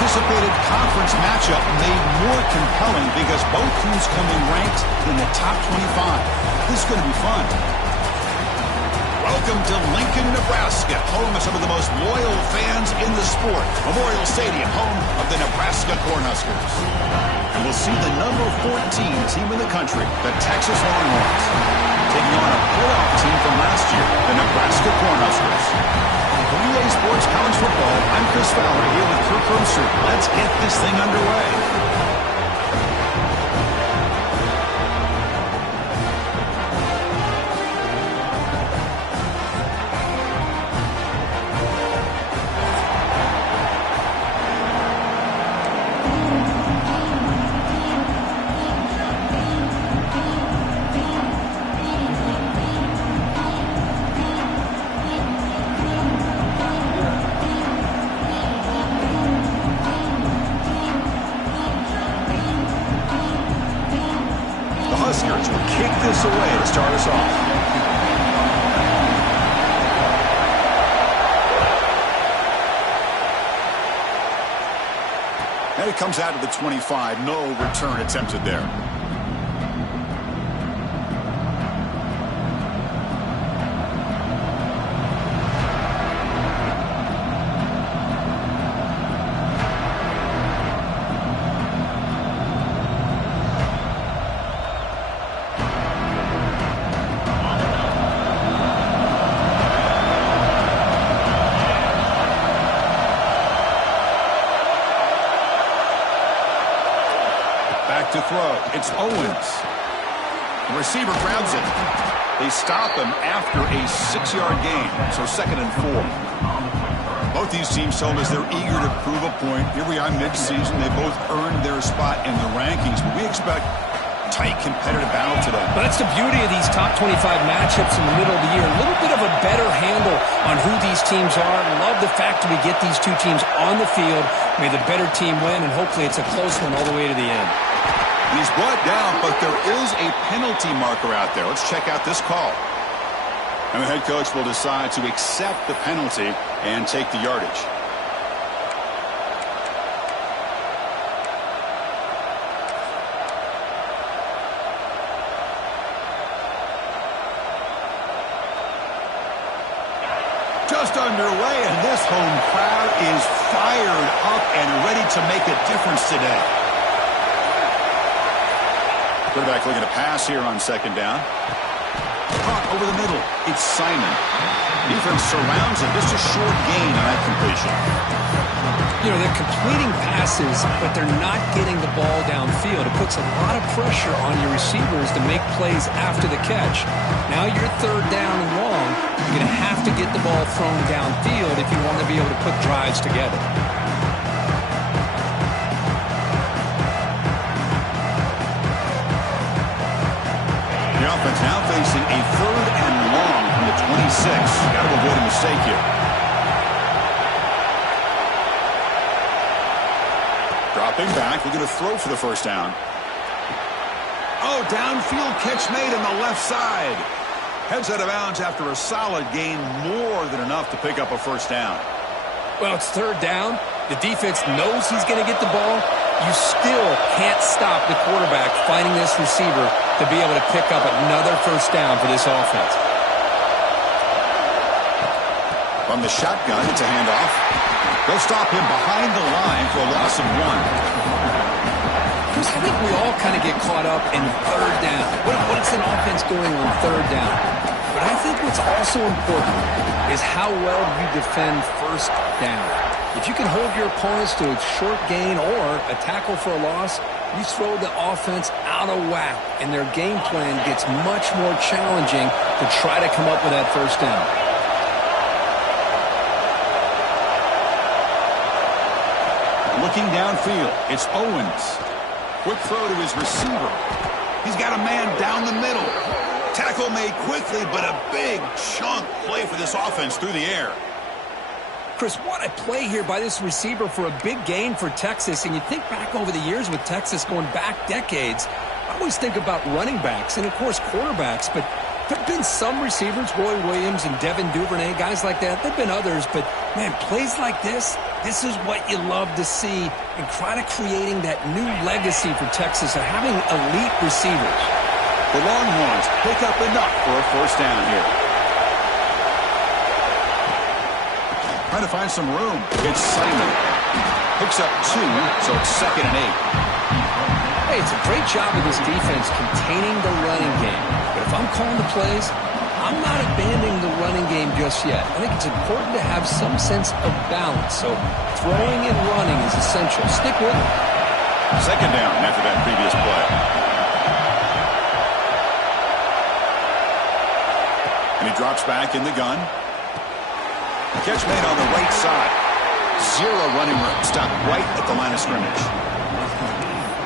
anticipated conference matchup made more compelling because both teams come in ranked in the top 25. This is going to be fun. Welcome to Lincoln, Nebraska, home of some of the most loyal fans in the sport. Memorial Stadium, home of the Nebraska Cornhuskers. And we'll see the number 14 team in the country, the Texas Longhorns, taking on a playoff team from last year, the Nebraska Cornhuskers. For EA Sports College Football, I'm Chris Fowler here with Kirk Hermser. Let's get this thing underway. Huskers will kick this away to start us off. And it comes out of the 25. No return attempted there. To throw. It's Owens. The receiver grabs it. They stop him after a 6-yard gain. So 2nd and 4. Both these teams told us they're eager to prove a point. Here we are mid-season. They both earned their spot in the rankings, but we expect tight competitive battle today. But that's the beauty of these top 25 matchups in the middle of the year. A little bit of a better handle on who these teams are. Love the fact that we get these two teams on the field. May the better team win, and hopefully it's a close one all the way to the end. He's brought down, but there is a penalty marker out there. Let's check out this call. And the head coach will decide to accept the penalty and take the yardage. Just underway, and this home crowd is fired up and ready to make a difference today. Quarterback looking to pass here on 2nd down. Caught over the middle. It's Simon. Defense surrounds him. Just a short gain on that completion. You know, they're completing passes, but they're not getting the ball downfield. It puts a lot of pressure on your receivers to make plays after the catch. Now you're 3rd down and long. You're going to have to get the ball thrown downfield if you want to be able to put drives together. The offense now facing a 3rd and long from the 26. Got to avoid a mistake here. Dropping back, looking to throw for the 1st down. Oh, downfield catch made on the left side. Heads out of bounds after a solid gain, more than enough to pick up a 1st down. Well, it's 3rd down. The defense knows he's going to get the ball. You still can't stop the quarterback finding this receiver to be able to pick up another 1st down for this offense. From the shotgun, it's a handoff. They'll stop him behind the line for a loss of 1. Chris, I think we all kind of get caught up in 3rd down. What's an offense doing on 3rd down? But I think what's also important is how well you defend 1st down. If you can hold your opponents to a short gain or a tackle for a loss, you throw the offense out of whack, and their game plan gets much more challenging to try to come up with that 1st down. Looking downfield, it's Owens. Quick throw to his receiver. He's got a man down the middle. Tackle made quickly, but a big chunk play for this offense through the air. Chris, what a play here by this receiver for a big gain for Texas. And you think back over the years with Texas going back decades, I always think about running backs and, of course, quarterbacks. But there have been some receivers, Roy Williams and Devin Duvernay, guys like that. There have been others. But, man, plays like this, This is what you love to see and kind of creating that new legacy for Texas of having elite receivers. The Longhorns pick up enough for a first down here. Trying to find some room. It's Simon. Picks up 2, so it's 2nd and 8. Hey, it's a great job of this defense containing the running game. But if I'm calling the plays, I'm not abandoning the running game just yet. I think it's important to have some sense of balance. So throwing and running is essential. Stick with it. 2nd down after that previous play. And he drops back in the gun. Catch made on the right side. 0 running room. Stopped right at the line of scrimmage.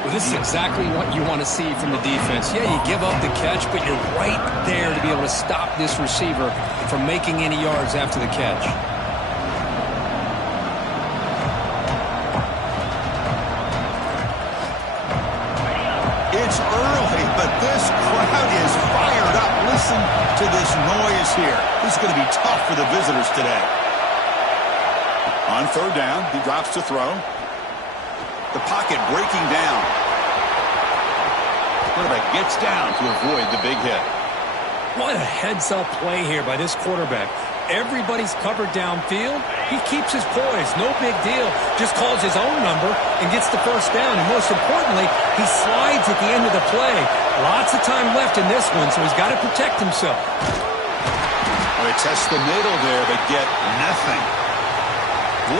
Well, this is exactly what you want to see from the defense. Yeah, you give up the catch, but you're right there to be able to stop this receiver from making any yards after the catch. It's early, but this crowd is fired up. Listen to this noise here. This is going to be tough for the visitors today. On 3rd down, he drops to throw. The pocket breaking down. Quarterback gets down to avoid the big hit. What a heads-up play here by this quarterback. Everybody's covered downfield. He keeps his poise. No big deal. Just calls his own number and gets the first down. And most importantly, he slides at the end of the play. Lots of time left in this one, so he's got to protect himself. Well, they test the middle there, but get nothing.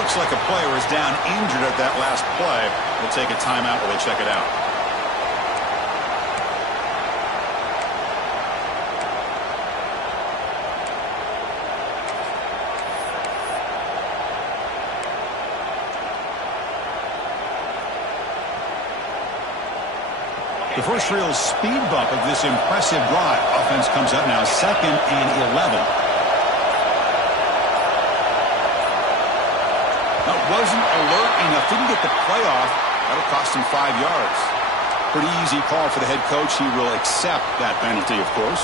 Looks like a player is down injured at that last play. We'll take a timeout while they check it out. The first real speed bump of this impressive drive. Offense comes up now 2nd and 11. Wasn't alert enough, didn't get the play off. That'll cost him 5 yards. Pretty easy call for the head coach. He will accept that penalty, of course.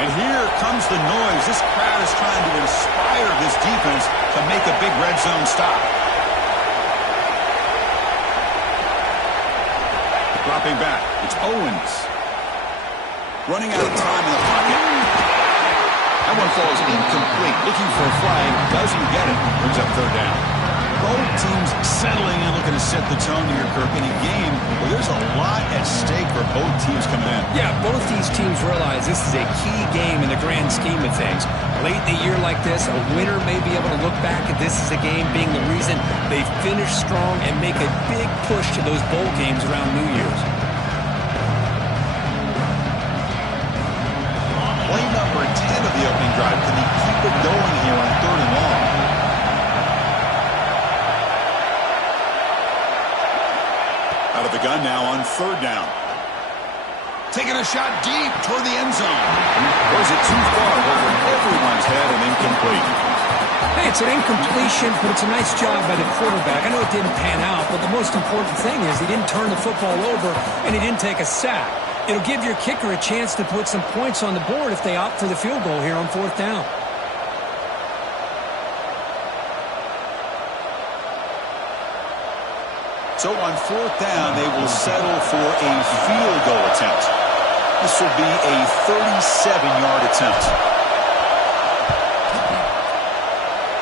And here comes the noise. This crowd is trying to inspire this defense to make a big red zone stop. Dropping back, it's Owens. Running out of time in the pocket. That one falls incomplete. Looking for a flag. Doesn't get it. Brings up 3rd down. Both teams settling and looking to set the tone here, Kirk, in a game where there's a lot at stake for both teams coming in. Yeah, both these teams realize this is a key game in the grand scheme of things. Late in a year like this, a winner may be able to look back at this as a game being the reason they finish strong and make a big push to those bowl games around New Year's. Play number 10 of the opening drive. Can they keep it going here on 3rd and long? Out of the gun now on 3rd down. Taking a shot deep toward the end zone. Was it too far over everyone's head and incomplete? Hey, it's an incompletion, but it's a nice job by the quarterback. I know it didn't pan out, but the most important thing is he didn't turn the football over and he didn't take a sack. It'll give your kicker a chance to put some points on the board if they opt for the field goal here on 4th down. So on 4th down, they will settle for a field goal attempt. This will be a 37-yard attempt.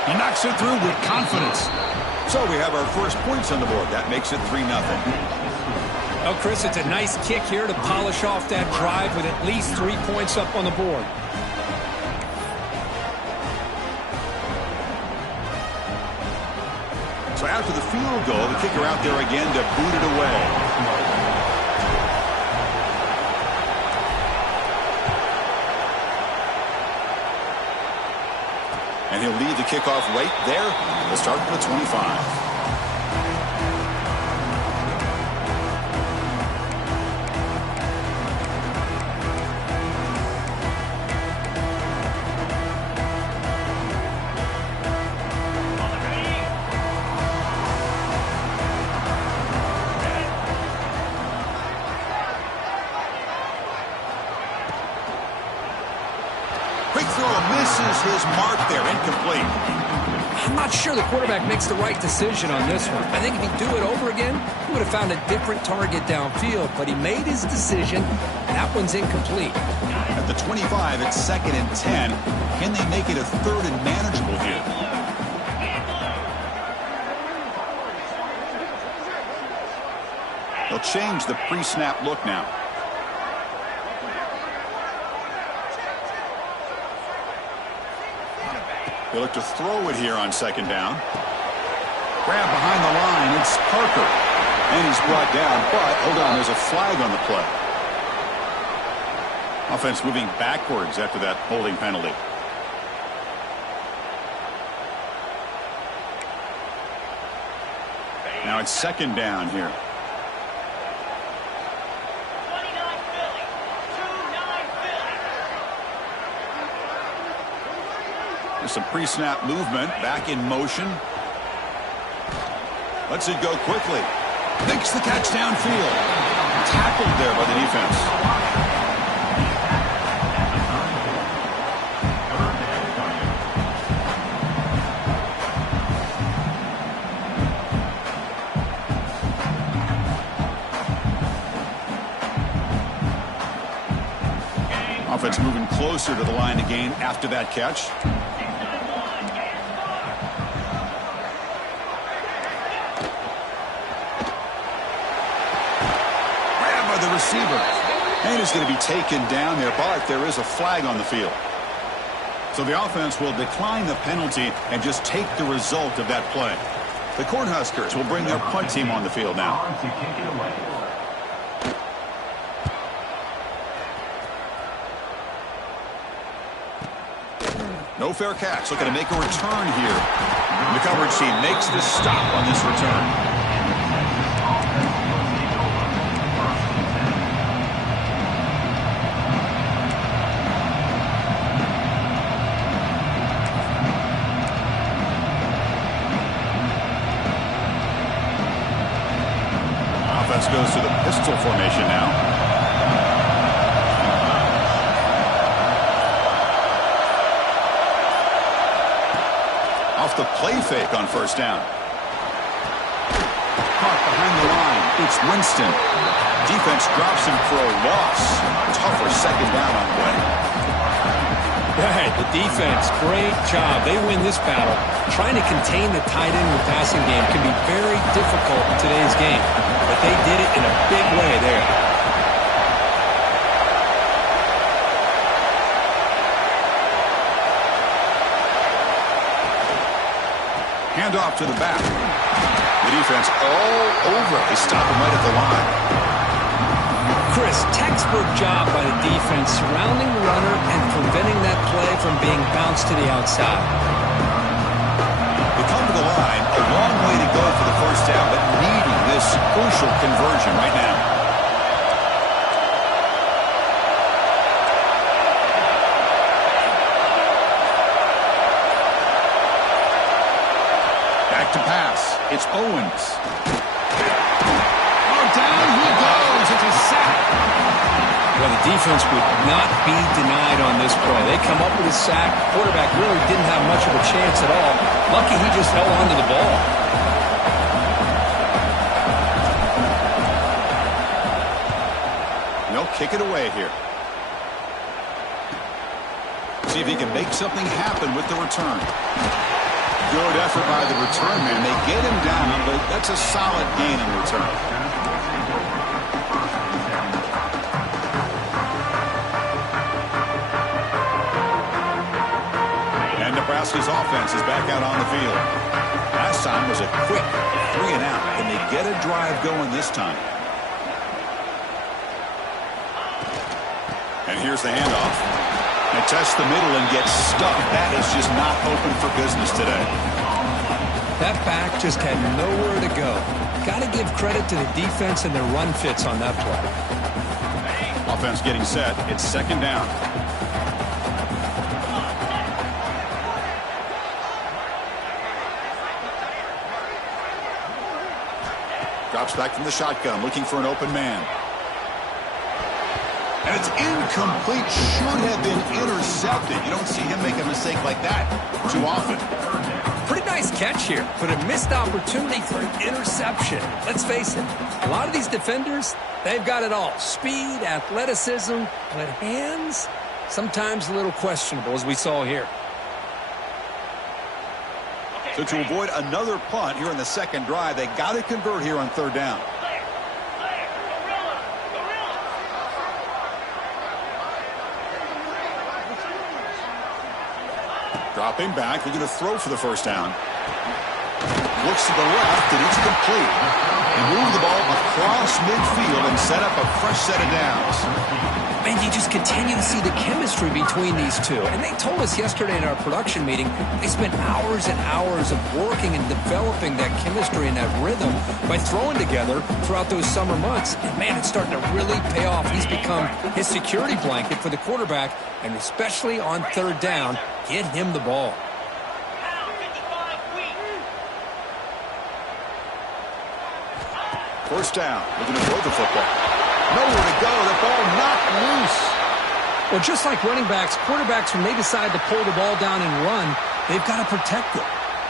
He knocks it through with confidence. So we have our first points on the board. That makes it 3-0. Oh, Chris, it's a nice kick here to polish off that drive with at least 3 points up on the board. So after the field goal, the kicker out there again to boot it away. And he'll lead the kickoff right there. We'll start at the 25. misses his mark there. Incomplete. I'm not sure the quarterback makes the right decision on this one. I think if he'd do it over again, he would have found a different target downfield. But he made his decision, and that one's incomplete. At the 25, it's 2nd and 10. Can they make it a 3rd and manageable here? They'll change the pre-snap look now. They look to throw it here on 2nd down. Grab behind the line. It's Parker. And he's brought down, but hold on, there's a flag on the play. Offense moving backwards after that holding penalty. Now it's 2nd down here. There's some pre-snap movement, back in motion. Lets it go quickly. Makes the catch downfield. Tackled there by the defense. Offense moving closer to the line of gain after that catch. Receiver. And is going to be taken down there, but there is a flag on the field. So the offense will decline the penalty and just take the result of that play. The Cornhuskers will bring their punt team on the field now. No fair catch. Looking to make a return here. The coverage team makes the stop on this return. Goes to the pistol formation now. Off the play fake on 1st down. Caught behind the line. It's Winston. Defense drops him for a loss. Tougher 2nd down on the way. Right, the defense, great job. They win this battle. Trying to contain the tight end in the passing game can be very difficult in today's game. But they did it in a big way there. Handoff to the back. The defense all over. They stop him right at the line. Chris, textbook job by the defense surrounding the runner and preventing that play from being bounced to the outside. They come to the line, a long way to go for the 1st down, but needing this crucial conversion right now. Back to pass. It's Owens. Oh, down he goes. It's a sack. Well, the defense would not be denied on this play. They come up with a sack. The quarterback really didn't have much of a chance at all. Lucky he just held on to the ball. They'll kick it away here. See if he can make something happen with the return. Good effort by the return man. They get him down, but that's a solid gain in return. And Nebraska's offense is back out on the field. Last time was a quick 3 and out. Can they get a drive going this time? And here's the handoff. They test the middle and get stuck. That is just not open for business today. That back just had nowhere to go. Got to give credit to the defense and their run fits on that play. Offense getting set. It's 2nd down. Drops back from the shotgun, looking for an open man. And it's incomplete. Should have been intercepted. You don't see him make a mistake like that too often. Pretty nice catch here, but a missed opportunity for an interception. Let's face it, a lot of these defenders, they've got it all. Speed, athleticism, but hands, sometimes a little questionable, as we saw here. So to avoid another punt here in the second drive, they got to convert here on third down. Dropping back, looking to throw for the first down. Looks to the left, and it's complete. They move the ball across midfield and set up a fresh set of downs. Man, you just continue to see the chemistry between these two. And they told us yesterday in our production meeting, they spent hours and hours of working and developing that chemistry and that rhythm by throwing together throughout those summer months. And man, it's starting to really pay off. He's become his security blanket for the quarterback, and especially on third down, get him the ball. First down, looking to throw the football. Nowhere to go, the ball knocked loose. Well, just like running backs, quarterbacks, when they decide to pull the ball down and run, they've got to protect it.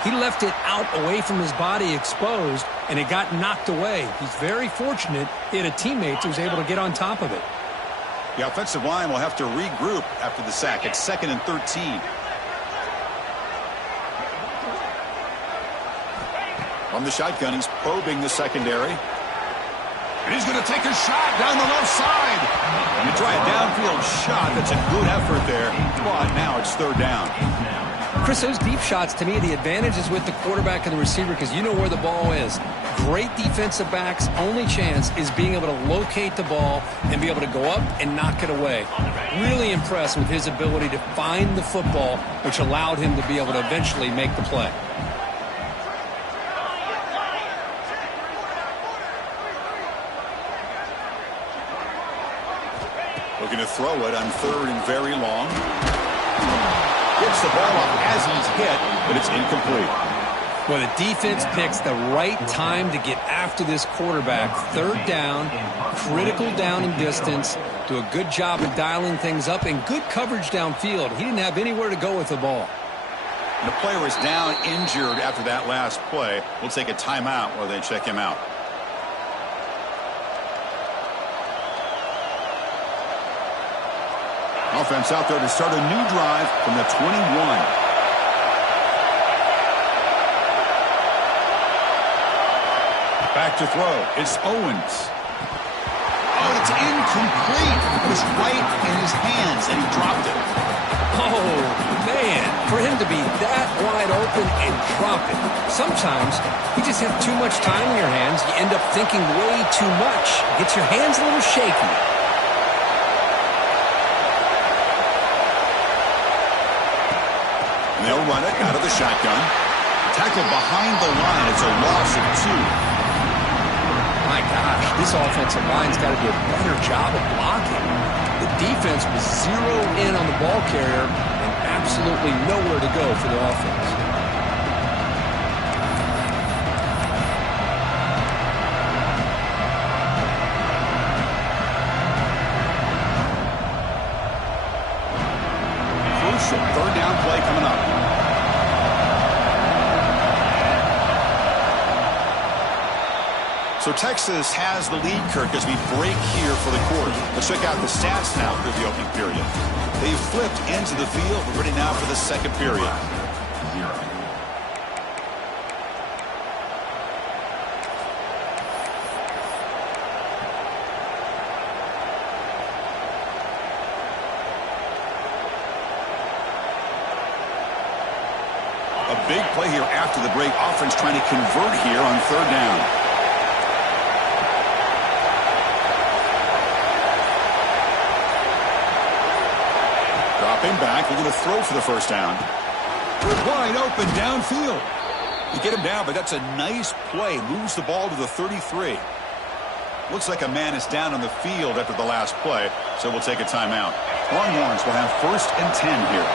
He left it out away from his body exposed, and it got knocked away. He's very fortunate he had a teammate who was able to get on top of it. The offensive line will have to regroup after the sack. It's 2nd and 13. From the shotgun, he's probing the secondary. And he's going to take a shot down the left side. And you try a downfield shot. That's a good effort there. But now it's third down. Chris, those deep shots, to me, the advantage is with the quarterback and the receiver because you know where the ball is. Great defensive backs' only chance is being able to locate the ball and be able to go up and knock it away. Really impressed with his ability to find the football, which allowed him to be able to eventually make the play. Looking to throw it on third and very long. Gets the ball up as he's hit, but it's incomplete. Well, the defense picks the right time to get after this quarterback. Third down, critical down and distance. Do a good job of dialing things up and good coverage downfield. He didn't have anywhere to go with the ball. And the player is down injured after that last play. We'll take a timeout while they check him out. Offense out there to start a new drive from the 21. Back to throw. It's Owens. Oh, it's incomplete. It was right in his hands, and he dropped it. Oh, man. For him to be that wide open and drop it. Sometimes you just have too much time in your hands. You end up thinking way too much. Gets your hands a little shaky. They'll run it out of the shotgun. Tackle behind the line. It's a loss of 2. My gosh, this offensive line's got to do a better job of blocking. The defense was zeroed in on the ball carrier and absolutely nowhere to go for the offense. Crucial third down play coming up. So Texas has the lead, Kirk, as we break here for the quarter. Let's check out the stats now through the opening period. They've flipped into the field. We're ready now for the second period. A big play here after the break. Offense trying to convert here on third down. Dropping back, we're going to throw for the first down. We're wide open downfield. You get him down, but that's a nice play. Moves the ball to the 33. Looks like a man is down on the field after the last play, so we'll take a timeout. Longhorns will have 1st and 10 here.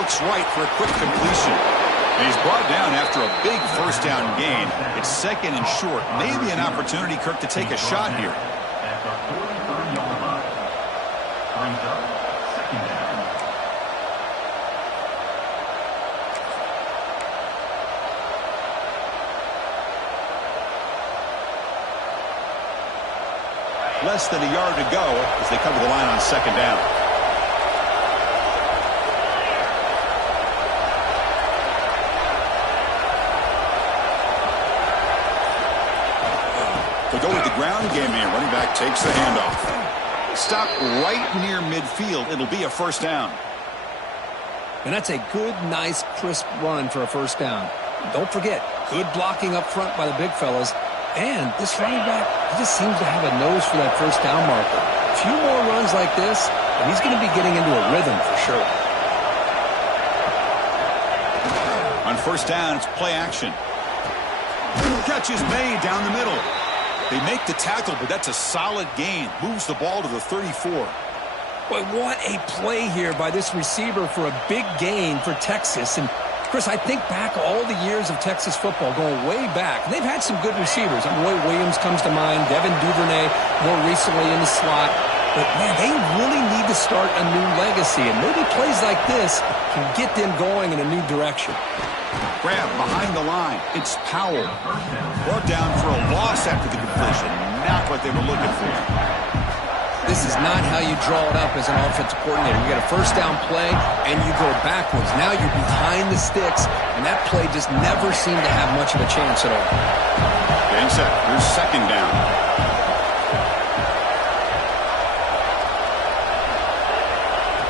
Looks right for a quick completion. And he's brought down after a big first down gain. It's second and short. Maybe an opportunity, Kirk, to take a shot here. Less than a yard to go as they cover the line on second down. They'll go with the ground game here. Running back takes the handoff. Stop right near midfield. It'll be a first down. And that's a good, nice, crisp run for a first down. Don't forget, good blocking up front by the big fellas. And this running back, he just seems to have a nose for that first down marker. A few more runs like this, and he's going to be getting into a rhythm for sure. On first down, it's play action. Catch is made down the middle. They make the tackle, but that's a solid gain. Moves the ball to the 34. Boy, what a play here by this receiver for a big gain for Texas. And Chris, I think back all the years of Texas football, going way back. They've had some good receivers. Roy Williams comes to mind, Devin Duvernay more recently in the slot. But, man, they really need to start a new legacy. And maybe plays like this can get them going in a new direction. Grab behind the line. It's Powell. Brought down for a loss after the completion. Not what they were looking for. This is not how you draw it up as an offensive coordinator. You get a first down play, and you go backwards. Now you're behind the sticks, and that play just never seemed to have much of a chance at all. Getting set. Here's second down.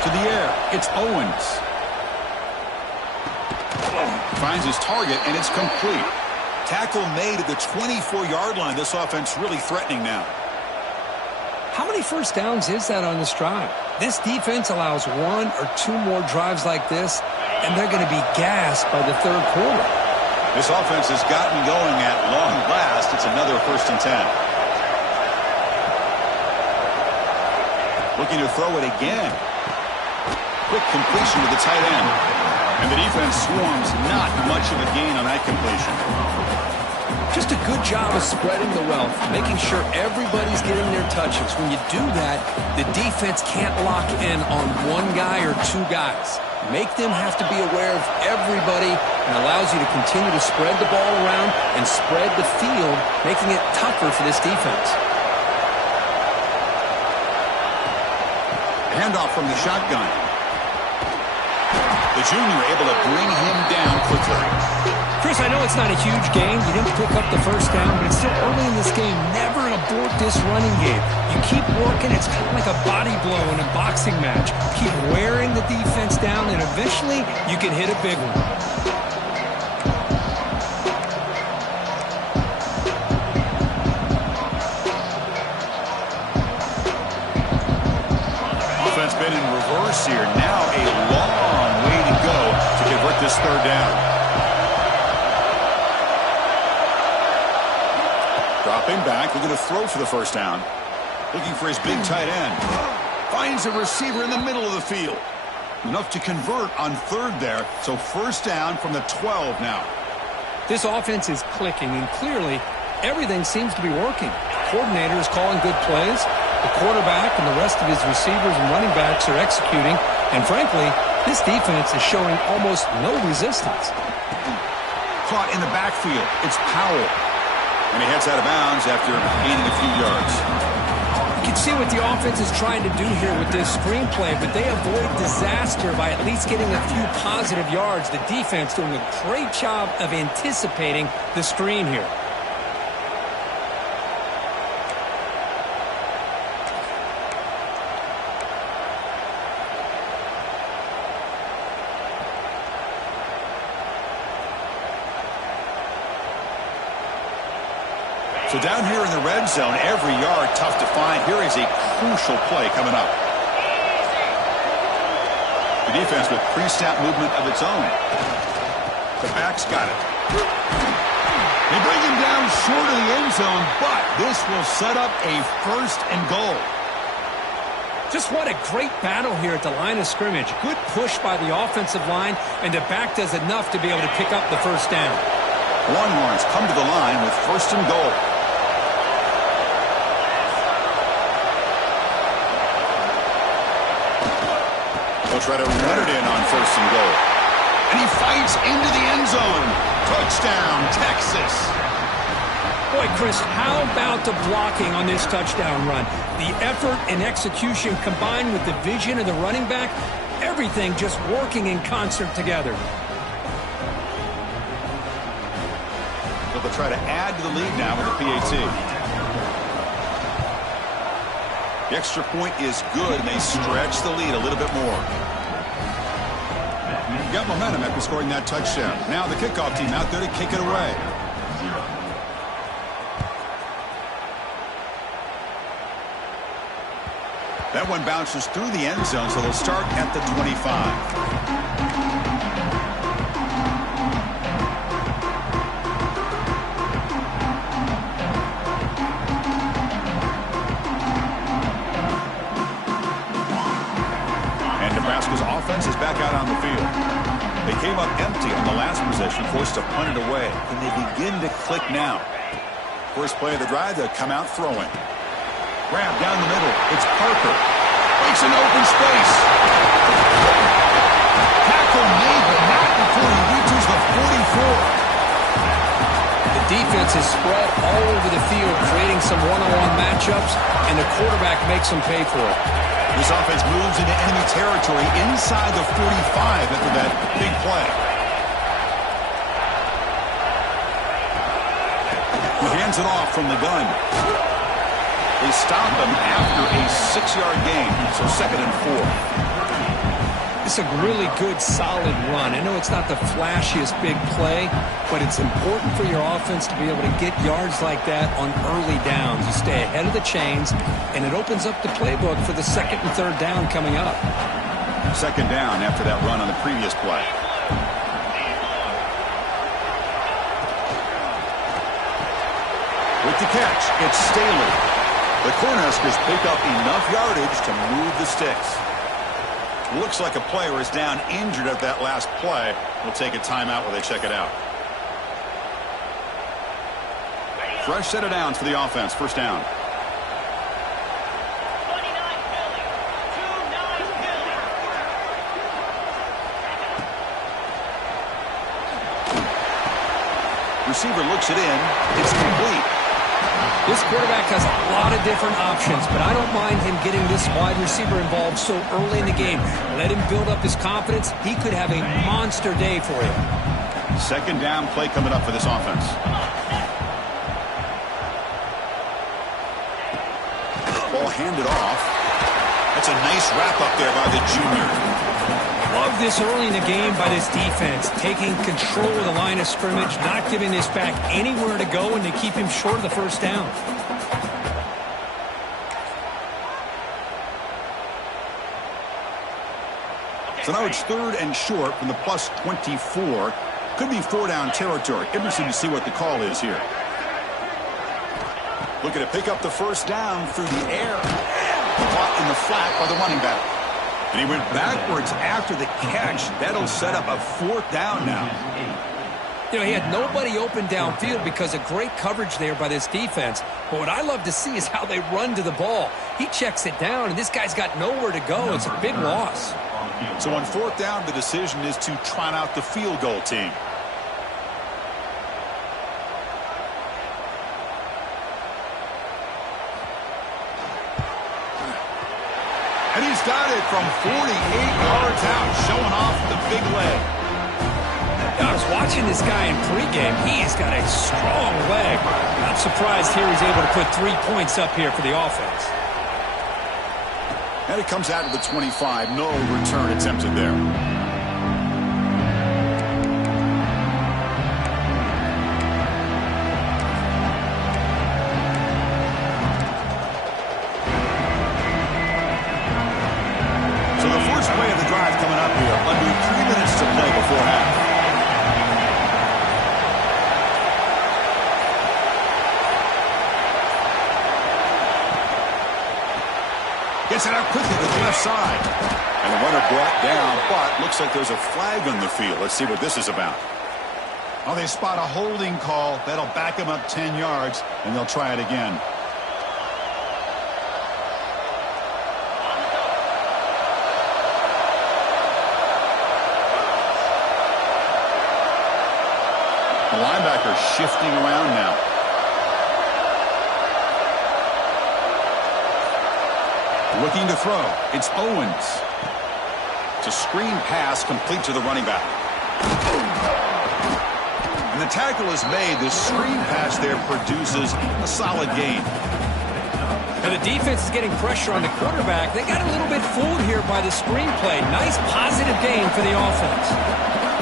To the air. It's Owens. Finds his target, and it's complete. Tackle made at the 24-yard line. This offense really threatening now. How many first downs is that on this drive? This defense allows one or two more drives like this, and they're going to be gassed by the third quarter. This offense has gotten going at long last. It's another 1st and 10. Looking to throw it again. Quick completion to the tight end. And the defense swarms. Not much of a gain on that completion. Just a good job of spreading the wealth, making sure everybody's getting their touches. When you do that, the defense can't lock in on one guy or two guys. Make them have to be aware of everybody, and allows you to continue to spread the ball around and spread the field, making it tougher for this defense. Handoff from the shotgun. The junior able to bring him down quickly. Chris, I know it's not a huge gain. You didn't pick up the first down, but it's still early in this game. Never abort this running game. You keep working. It's kind of like a body blow in a boxing match. Keep wearing the defense down, and eventually you can hit a big one. Offense been in reverse here. Now a long way to go to convert this third down. Dropping back, looking to throw for the first down. Looking for his big tight end. Finds a receiver in the middle of the field. Enough to convert on third there. So first down from the 12 now. This offense is clicking, and clearly everything seems to be working. The coordinator is calling good plays. The quarterback and the rest of his receivers and running backs are executing. And frankly, this defense is showing almost no resistance. Caught in the backfield. It's Powell. And he heads out of bounds after gaining a few yards. You can see what the offense is trying to do here with this screenplay, but they avoid disaster by at least getting a few positive yards. The defense doing a great job of anticipating the screen here. So down here in the red zone, every yard tough to find. Here is a crucial play coming up. The defense with pre-snap movement of its own. The back's got it. They bring him down short of the end zone, but this will set up a 1st and goal. Just what a great battle here at the line of scrimmage. Good push by the offensive line, and the back does enough to be able to pick up the first down. Longhorns come to the line with 1st and goal. They'll try to run it in on 1st and goal. And he fights into the end zone. Touchdown, Texas. Boy, Chris, how about the blocking on this touchdown run? The effort and execution combined with the vision of the running back, everything just working in concert together. So they'll try to add to the lead now with the PAT. The extra point is good, and they stretch the lead a little bit more. Got momentum after scoring that touchdown. Now the kickoff team out there to kick it away. That one bounces through the end zone, so they'll start at the 25. Nebraska's offense is back out on the field. They came up empty on the last possession, forced to punt it away, and they begin to click now. First play of the drive, they'll come out throwing. Grab down the middle. It's Parker. Makes an open space. Tackle made, but not before he reaches the 44. The defense is spread all over the field, creating some one-on-one matchups, and the quarterback makes them pay for it. This offense moves into enemy territory inside the 45 after that big play. He hands it off from the gun. They stop him after a 6-yard gain, so 2nd and 4. It's a really good, solid run. I know it's not the flashiest big play, but it's important for your offense to be able to get yards like that on early downs. You stay ahead of the chains, and it opens up the playbook for the 2nd and 3rd down coming up. 2nd down after that run on the previous play. With the catch, it's Staley. The Cornhuskers pick up enough yardage to move the sticks. Looks like a player is down injured at that last play. We'll take a timeout while they check it out. Fresh set of downs for the offense. 1st down. Receiver looks it in. It's complete. This quarterback has a lot of different options, but I don't mind him getting this wide receiver involved so early in the game. Let him build up his confidence. He could have a monster day for you. 2nd down play coming up for this offense. Ball handed off. That's a nice wrap up there by the junior. Love this early in the game by this defense, taking control of the line of scrimmage, not giving this back anywhere to go, and to keep him short of the 1st down. So now it's 3rd and short from the plus 24. Could be 4-down territory. Interesting to see what the call is here. Looking to pick up the 1st down through the air. Caught in the flat by the running back. And he went backwards after the catch. That'll set up a 4th down now. You know, he had nobody open downfield because of great coverage there by this defense. But what I love to see is how they run to the ball. He checks it down, and this guy's got nowhere to go. It's a big loss. So on 4th down, the decision is to trot out the field goal team. And he's got it from 48 yards out, showing off the big leg. I was watching this guy in pregame. He's got a strong leg. Not surprised here he's able to put 3 points up here for the offense. And it comes out to the 25. No return attempted there. Play of the drive coming up here. Under 3 minutes to play before half. Gets it out quickly to the left side. And the runner brought down, but looks like there's a flag on the field. Let's see what this is about. Oh, they spot a holding call. That'll back him up 10 yards, and they'll try it again. The linebacker shifting around now. Looking to throw. It's Owens. It's a screen pass complete to the running back. And the tackle is made. The screen pass there produces a solid gain. And the defense is getting pressure on the quarterback. They got a little bit fooled here by the screen play. Nice positive gain for the offense.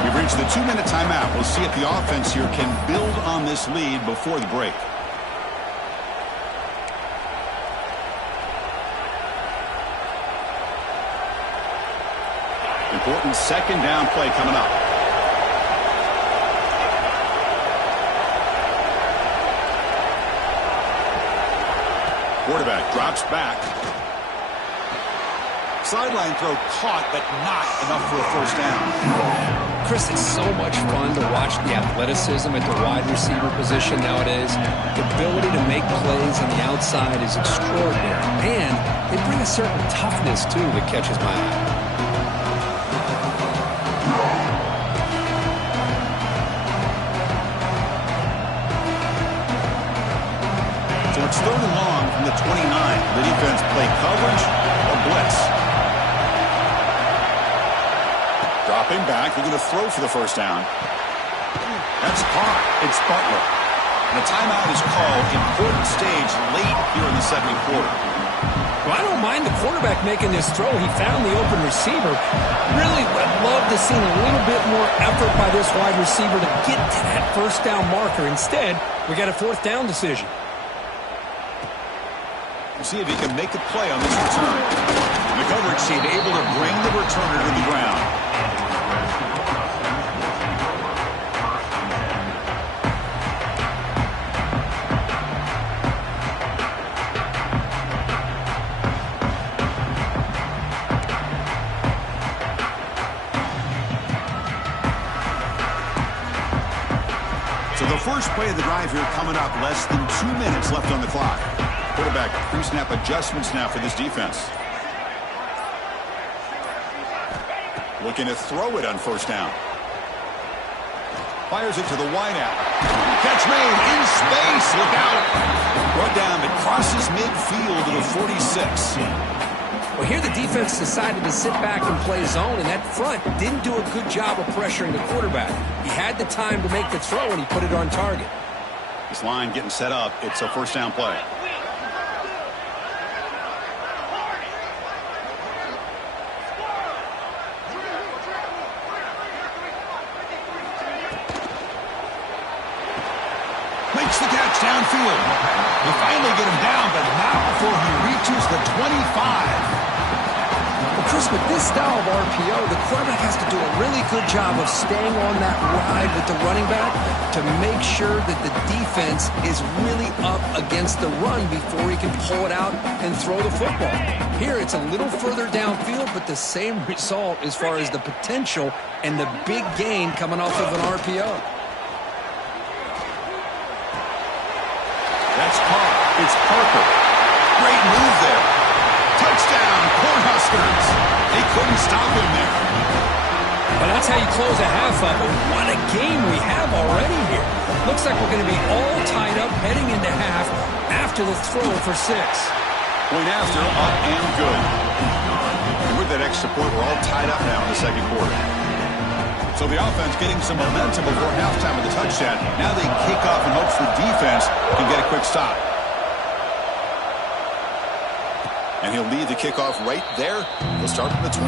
We've reached the 2-minute timeout. We'll see if the offense here can build on this lead before the break. Important second down play coming up. Quarterback drops back. Sideline throw caught, but not enough for a first down. Chris, it's so much fun to watch the athleticism at the wide receiver position nowadays. The ability to make plays on the outside is extraordinary. And they bring a certain toughness, too, that catches my eye. So it's 3rd and long from the 29. The defense play coverage or blitz. Dropping back, they're going to throw for the first down. That's caught. It's Butler. And a timeout is called. Important stage late here in the second quarter. Well, I don't mind the quarterback making this throw. He found the open receiver. Really would have loved to see a little bit more effort by this wide receiver to get to that first down marker. Instead, we got a 4th down decision. We'll see if he can make a play on this return. And the coverage team able to bring the returner to the ground. So the first play of the drive here coming up, less than 2 minutes left on the clock. Quarterback pre-snap adjustments now for this defense. Looking to throw it on first down. Fires it to the wideout. Catch made in space. Look out. Brought down. It crosses midfield to the 46. Well, here the defense decided to sit back and play zone, and that front didn't do a good job of pressuring the quarterback. He had the time to make the throw, and he put it on target. This line getting set up. It's a first down play. Makes the catch downfield. They finally get him down, but not before he reaches the 25. Well, Chris, with this style of RPO, the quarterback has to do a really good job of staying on that ride with the running back to make sure that the defense is really up against the run before he can pull it out and throw the football. Here, it's a little further downfield, but the same result as far as the potential and the big gain coming off of an RPO. That's caught. It's Parker. Great move there. Touchdown, Cornhuskers. They couldn't stop him there. Well, that's how you close a half up. But what a game we have already here. Looks like we're going to be all tied up heading into half after the throw for 6. Point after, up and good. And with that extra point, we're all tied up now in the second quarter. So the offense getting some momentum before halftime with the touchdown. Now they kick off in hopes the defense can get a quick stop. And he'll lead the kickoff right there. He'll start from the 25.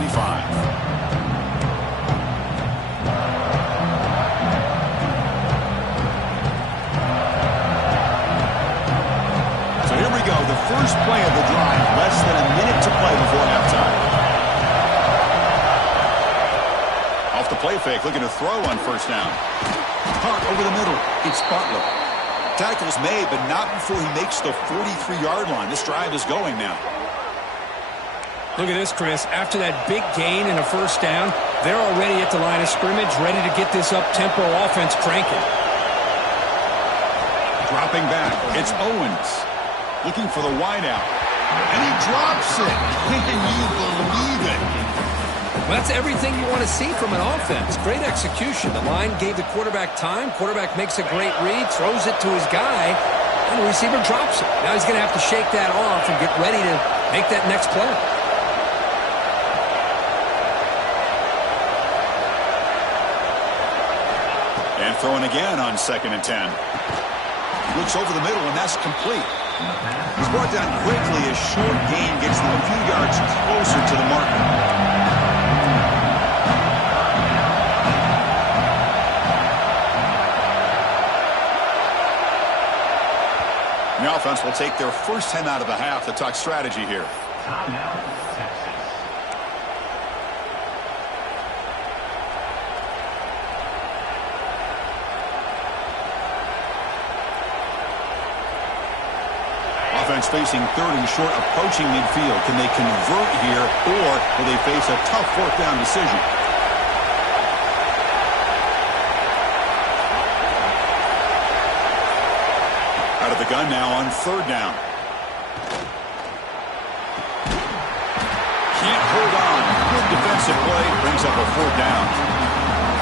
So here we go. The first play of the drive. Less than a minute to play before halftime. Off the play fake, looking to throw on first down. Caught over the middle. It's Butler. Tackle's made, but not before he makes the 43-yard line. This drive is going now. Look at this, Chris. After that big gain and a first down, they're already at the line of scrimmage, ready to get this up-tempo offense cranking. Dropping back, it's Owens. Looking for the wideout. And he drops it. Can you believe it? Well, that's everything you want to see from an offense. Great execution. The line gave the quarterback time. Quarterback makes a great read, throws it to his guy, and the receiver drops it. Now he's going to have to shake that off and get ready to make that next play. And throwing again on 2nd and 10. Looks over the middle, and that's complete. He's brought down quickly. A short gain gets them a few yards closer to the marker. The offense will take their first 10 out of the half to talk strategy here. Offense facing 3rd and short, approaching midfield. Can they convert here, or will they face a tough 4th down decision? Out of the gun now on 3rd down. Can't hold on. Good defensive play. Brings up a 4th down.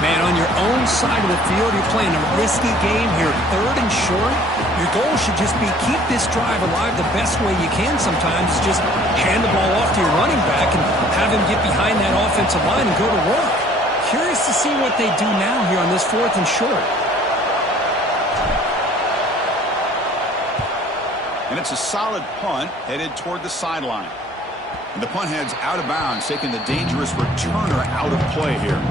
Man, on your own side of the field, you're playing a risky game here. 3rd and short. Your goal should just be keep this drive alive the best way you can sometimes. Is just hand the ball off to your running back and have him get behind that offensive line and go to work. Curious to see what they do now here on this 4th and short. And it's a solid punt headed toward the sideline. And the punt heads out of bounds, taking the dangerous returner out of play here.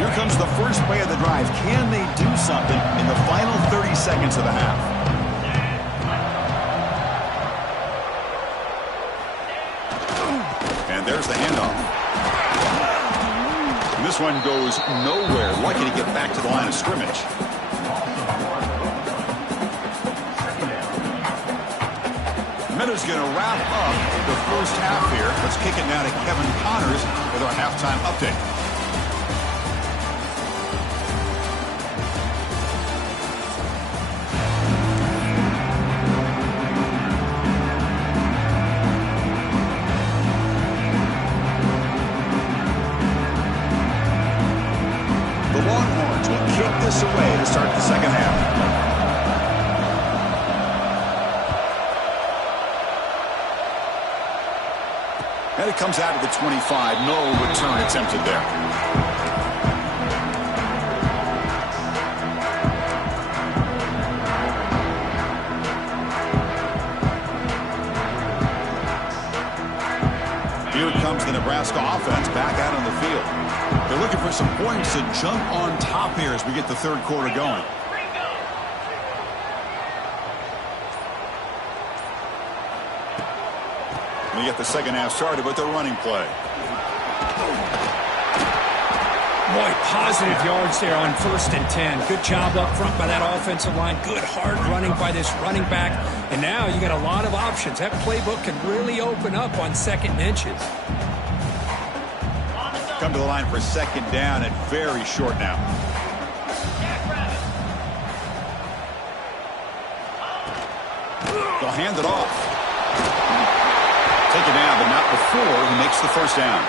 Here comes the first play of the drive. Can they do something in the final 30 seconds of the half? And there's the handoff. And this one goes nowhere. Lucky to get back to the line of scrimmage. Minute's going to wrap up the first half here. Let's kick it now to Kevin Connors with our halftime update. Away to start the second half. And it comes out of the 25. No return attempted there. Here comes the Nebraska offense back out on the field. They're looking for some points to jump on top here as we get the 3rd quarter going. We get the second half started with the running play. Boy, positive yards there on 1st and 10. Good job up front by that offensive line. Good hard running by this running back. And now you got a lot of options. That playbook can really open up on 2nd and inches. Come to the line for 2nd down and very short now. They'll hand it off. Take it down, but not before he makes the first down.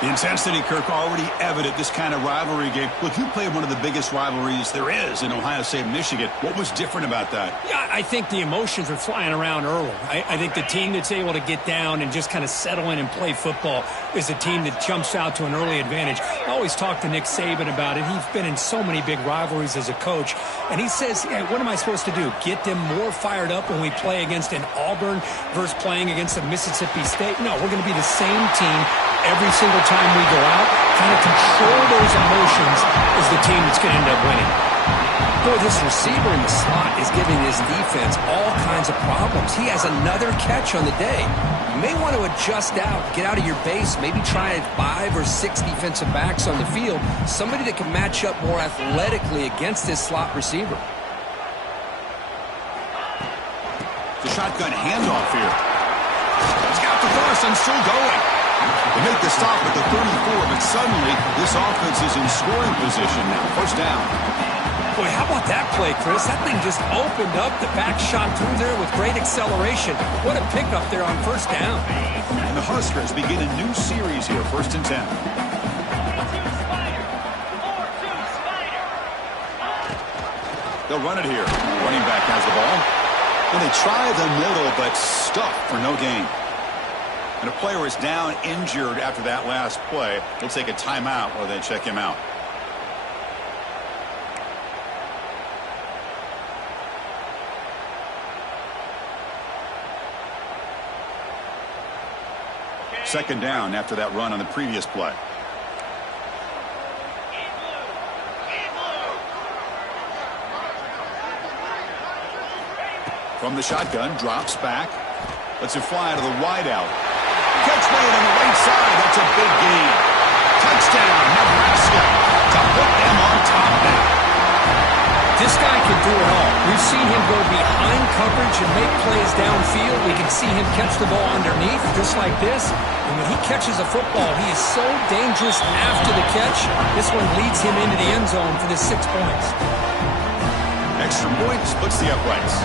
The intensity, Kirk, already evident this kind of rivalry game. Look, you played one of the biggest rivalries there is in Ohio State and Michigan. What was different about that? Yeah, I think the emotions are flying around early. I think the team that's able to get down and just kind of settle in and play football is a team that jumps out to an early advantage. I always talk to Nick Saban about it. He's been in so many big rivalries as a coach, and he says, yeah, what am I supposed to do? Get them more fired up when we play against an Auburn versus playing against a Mississippi State? No, we're going to be the same team every single time we go out. Kind of control those emotions is the team that's going to end up winning. Boy, this receiver in the slot is giving this defense all kinds of problems. He has another catch on the day. You may want to adjust out, get out of your base, maybe try 5 or 6 defensive backs on the field, somebody that can match up more athletically against this slot receiver. Shotgun handoff here. He's got the thrust and still going. They make the stop at the 34, but suddenly this offense is in scoring position now. First down. Boy, how about that play, Chris? That thing just opened up. The back shot through there with great acceleration. What a pickup there on first down. And the Huskers begin a new series here, 1st and 10. They'll run it here. Running back has the ball. And they try the middle, but stuffed for no gain. And a player is down injured after that last play. They'll take a timeout while they check him out. Second down after that run on the previous play. From the shotgun, drops back. Lets it fly to the wideout. Catch made on the right side. That's a big gain. Touchdown, Nebraska. To put them on top now. This guy can do it all. We've seen him go behind coverage and make plays downfield. We can see him catch the ball underneath, just like this. And when he catches a football, he is so dangerous after the catch. This one leads him into the end zone for the 6 points. Extra point splits the uprights.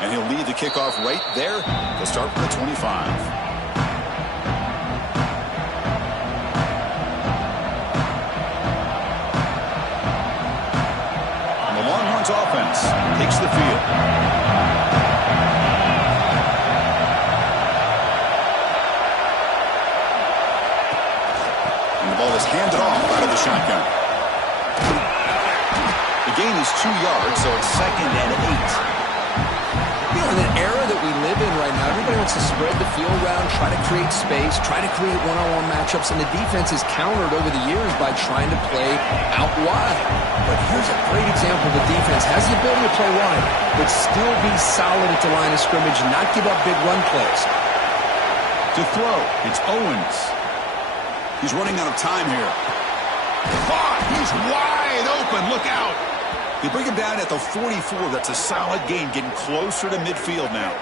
And he'll lead the kickoff right there. They'll start from the 25. Offense takes the field. And the ball is handed off out of the shotgun. The gain is 2 yards, so it's 2nd and 8. You know, in an era that we live in right now, everybody wants to spread the field around, try to create space, try to create one-on-one matchups, and the defense is countered over the years by trying to play out wide. But here's a great example. The defense has the ability to play wide, but still be solid at the line of scrimmage and not give up big run plays. To throw, it's Owens. He's running out of time here. Caught! He's wide open. Look out! They bring him down at the 44. That's a solid gain, getting closer to midfield now.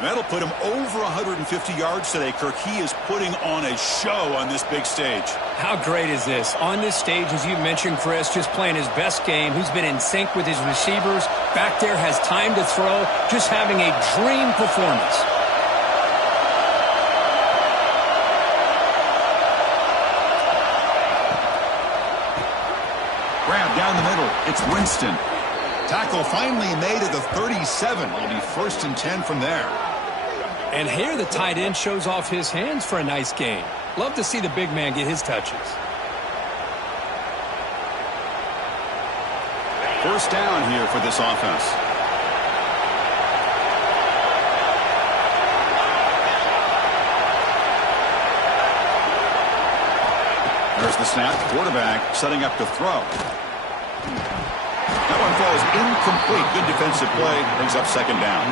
That'll put him over 150 yards today, Kirk. He is putting on a show on this big stage. How great is this? On this stage, as you mentioned, Chris, just playing his best game. He's been in sync with his receivers. Back there, has time to throw. Just having a dream performance. Grab down the middle. It's Winston. Tackle finally made at the 37. It'll be 1st and 10 from there. And here the tight end shows off his hands for a nice gain. Love to see the big man get his touches. First down here for this offense. There's the snap. Quarterback setting up to throw. That one falls incomplete. Good defensive play. Brings up 2nd down.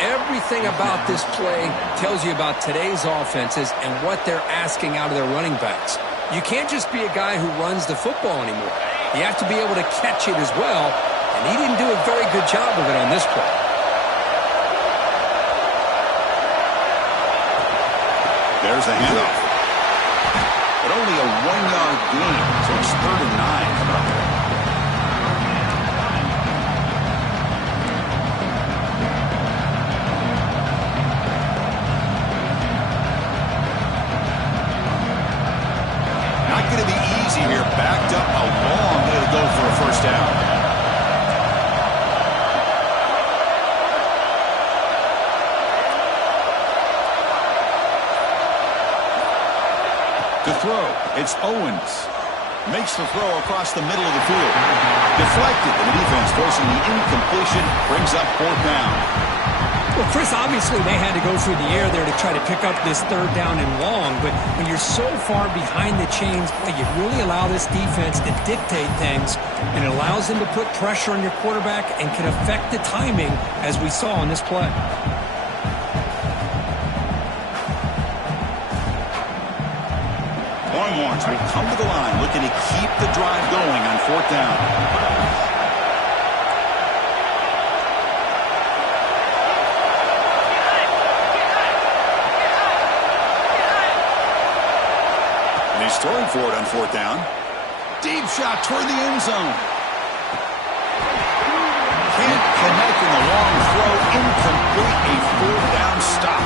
Everything about this play tells you about today's offenses and what they're asking out of their running backs. You can't just be a guy who runs the football anymore. You have to be able to catch it as well, and he didn't do a very good job of it on this play. There's the handoff. But only a 1-yard gain, so it's 3rd and 9 coming up there. Not going to be easy here. Backed up a long way to go for a first down. To throw, it's Owens. Makes the throw across the middle of the field. Deflected, and the defense forcing the incompletion. Brings up 4th down. Well, Chris, obviously they had to go through the air there to try to pick up this 3rd down and long, but when you're so far behind the chains, you really allow this defense to dictate things, and it allows them to put pressure on your quarterback and can affect the timing, as we saw on this play. Longhorns offense will come to the line looking to keep the drive going on 4th down. And he's throwing for it on 4th down. Deep shot toward the end zone. Can't connect in the long throw. Incomplete. A 4th down stop.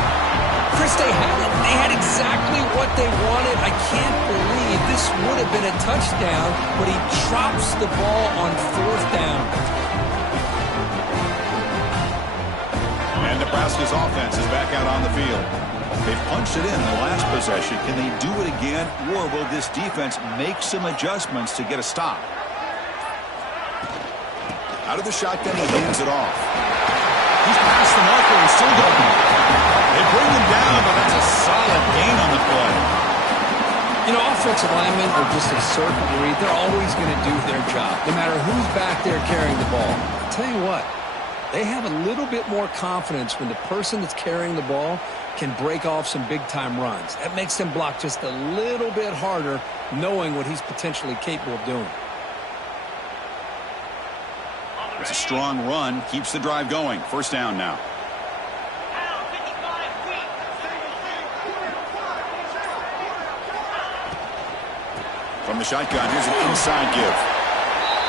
Chris, they had it. They had exactly what they wanted. I can't believe this would have been a touchdown, but he drops the ball on 4th down. And Nebraska's offense is back out on the field. They've punched it in the last possession. Can they do it again, or will this defense make some adjustments to get a stop? Out of the shotgun, he hands it off. He's past the marker and still going. They bring him down, but that's a solid gain on the play. You know, offensive linemen are just a certain breed. They're always going to do their job, no matter who's back there carrying the ball. I'll tell you what, they have a little bit more confidence when the person that's carrying the ball can break off some big-time runs. That makes them block just a little bit harder, knowing what he's potentially capable of doing. It's a strong run, keeps the drive going. 1st down now. From the shotgun, here's an inside give.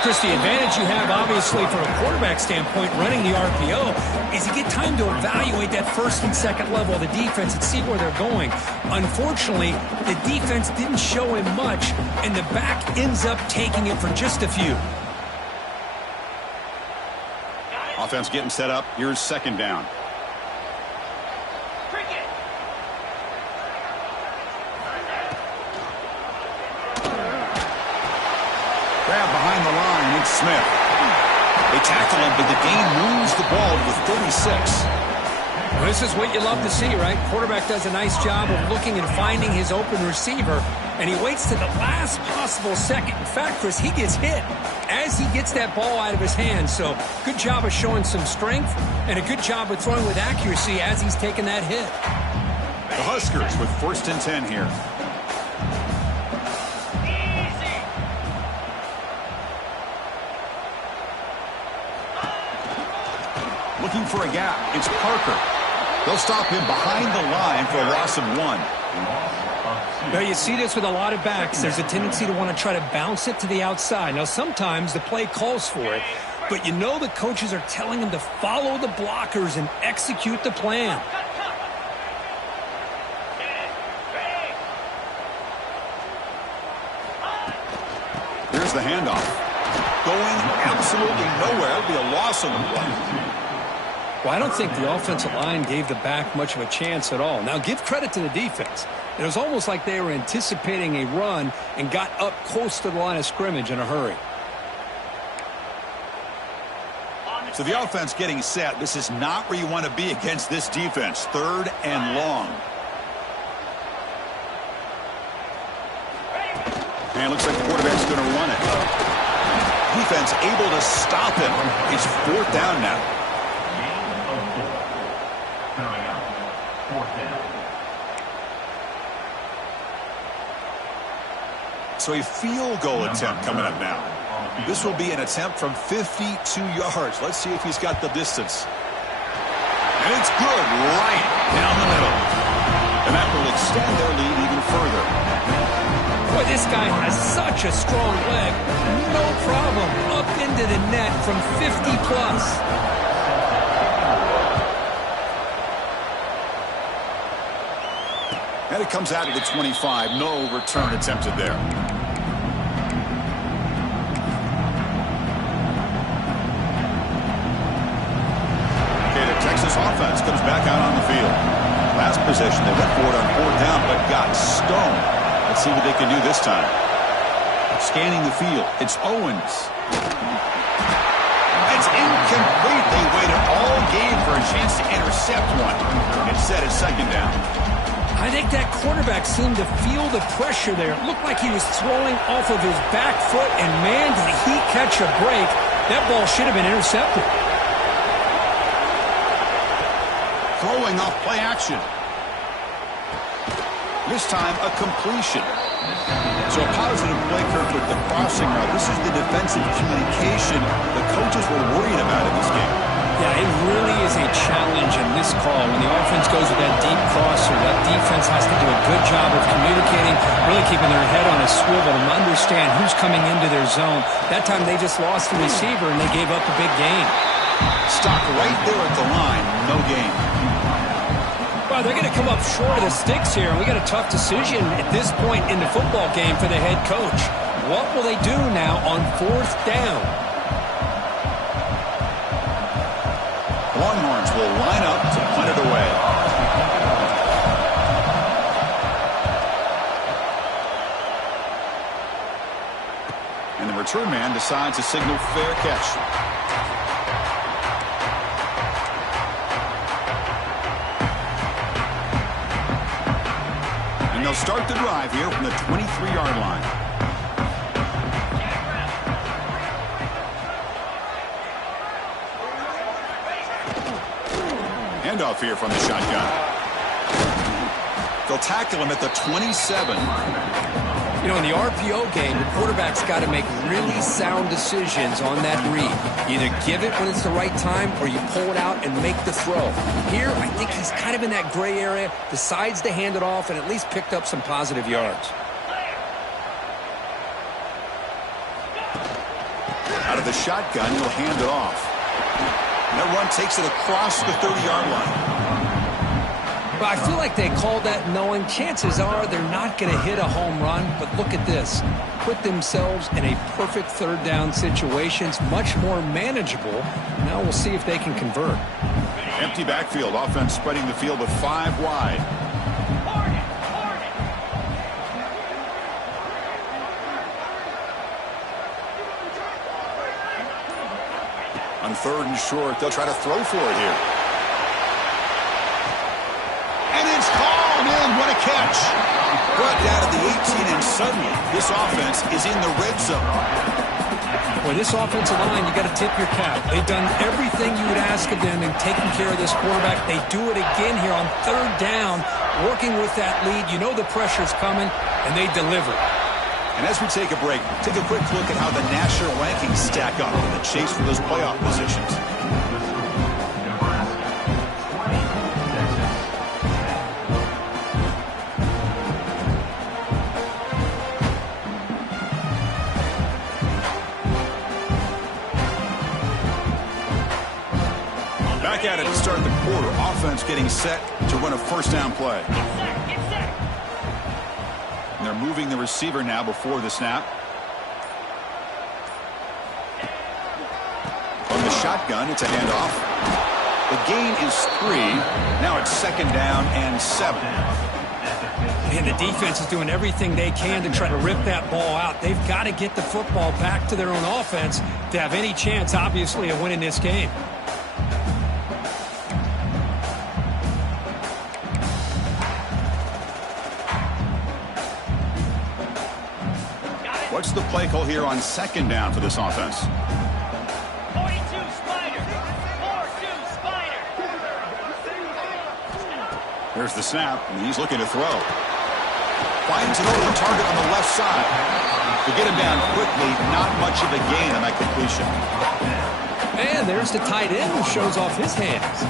Chris, the advantage you have, obviously, from a quarterback standpoint, running the RPO, is you get time to evaluate that 1st and 2nd level of the defense and see where they're going. Unfortunately, the defense didn't show him much, and the back ends up taking it for just a few. Offense getting set up. Here's 2nd down. Grab behind the line. It's Smith. They tackle him, but the gain moves the ball to the 36. Well, this is what you love to see, right? Quarterback does a nice job of looking and finding his open receiver, and he waits to the last possible second. In fact, Chris, he gets hit as he gets that ball out of his hands. So good job of showing some strength and a good job of throwing with accuracy as he's taking that hit. The Huskers with 1st and 10 here. Looking for a gap. It's Parker. They'll stop him behind the line for a loss of 1. Now, you see this with a lot of backs. There's a tendency to want to try to bounce it to the outside. Now, sometimes the play calls for it, but you know the coaches are telling them to follow the blockers and execute the plan. Here's the handoff. Going absolutely nowhere. It'll be a loss on the play. Well, I don't think the offensive line gave the back much of a chance at all. Now, give credit to the defense. It was almost like they were anticipating a run and got up close to the line of scrimmage in a hurry. So the offense getting set. This is not where you want to be against this defense. 3rd and long. And it looks like the quarterback's going to run it. Defense able to stop him. It's 4th down now. So a field goal attempt coming up now. This will be an attempt from 52 yards. Let's see if he's got the distance. And it's good right down the middle. And that will extend their lead even further. Boy, this guy has such a strong leg. No problem. Up into the net from 50 plus. And it comes out of the 25. No return attempted there. Okay, the Texas offense comes back out on the field. Last possession, they went for it on 4th down, but got stoned. Let's see what they can do this time. Scanning the field, it's Owens. It's incomplete. They waited all game for a chance to intercept one. Instead, it's 2nd down. I think that quarterback seemed to feel the pressure there. It looked like he was throwing off of his back foot, and man, did he catch a break. That ball should have been intercepted. Throwing off play action. This time, a completion. So a positive play, Kirk, with the crossing route. This is the defensive communication the coaches were worried about in this game. Yeah, it really is a challenge in this call. When the offense goes with that deep crosser, that defense has to do a good job of communicating, really keeping their head on a swivel and understand who's coming into their zone. That time they just lost the receiver and they gave up a big gain. Stock right there at the line, no gain. Well, they're going to come up short of the sticks here, and we got a tough decision at this point in the football game for the head coach. What will they do now on 4th down? Longhorns will line up to punt it away. And the return man decides to signal fair catch. And they'll start the drive here from the 23-yard line. Handoff here from the shotgun. They'll tackle him at the 27. You know, in the RPO game, the quarterback's got to make really sound decisions on that read. Either give it when it's the right time or you pull it out and make the throw. Here, I think he's kind of in that gray area, decides to hand it off and at least picked up some positive yards. Out of the shotgun, he'll hand it off. And that run takes it across the 30-yard line. But I feel like they called that knowing chances are they're not going to hit a home run. But look at this. Put themselves in a perfect 3rd down situation. It's much more manageable. Now we'll see if they can convert. Empty backfield. Offense spreading the field with 5 wide. On 3rd and short, they'll try to throw for it here. And it's called in. What a catch. Brought down to the 18, and suddenly this offense is in the red zone. Well, this offensive line, you got to tip your cap. They've done everything you would ask of them in taking care of this quarterback. They do it again here on 3rd down, working with that lead. You know the pressure's coming, and they deliver. And as we take a break, take a quick look at how the national rankings stack up in the chase for those playoff positions. Back at it to start the quarter. Offense getting set to run a 1st down play. And they're moving the receiver now before the snap. From the shotgun, it's a handoff. The gain is 3. Now it's 2nd down and 7. And the defense is doing everything they can to try to rip that ball out. They've got to get the football back to their own offense to have any chance, obviously, of winning this game. What's the play call here on 2nd down for this offense? 42 Spider. 4-2 Spider. There's the snap, and he's looking to throw. Finds an open target on the left side. To get him down quickly, not much of a gain on that completion. And there's the tight end who shows off his hands.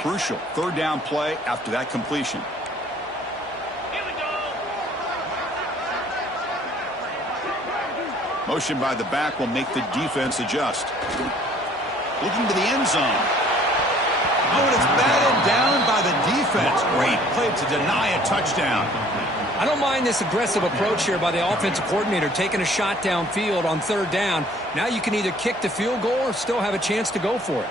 Crucial 3rd down play after that completion. Here we go. Motion by the back will make the defense adjust. Looking to the end zone. Oh, and it's batted down by the defense. Great play to deny a touchdown. I don't mind this aggressive approach here by the offensive coordinator, taking a shot downfield on 3rd down. Now you can either kick the field goal or still have a chance to go for it.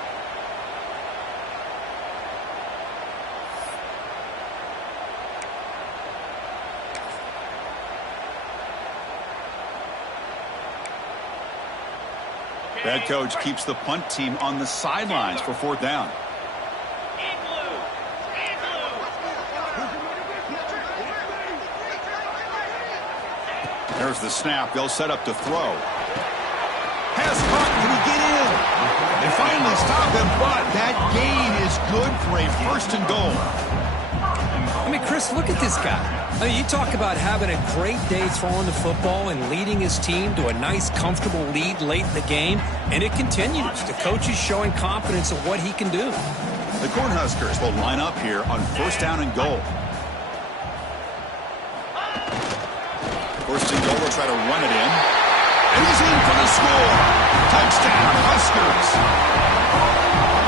Head coach keeps the punt team on the sidelines for 4th down. There's the snap. They'll set up to throw. Pass caught. Can he get in? They finally stop him, but that gain is good for a first and goal. I mean, Chris, look at this guy. I mean, you talk about having a great day throwing the football and leading his team to a nice, comfortable lead late in the game, and it continues. The coach is showing confidence of what he can do. The Cornhuskers will line up here on first down and goal. First and goal, they'll try to run it in. And he's in for the score. Touchdown, Huskers.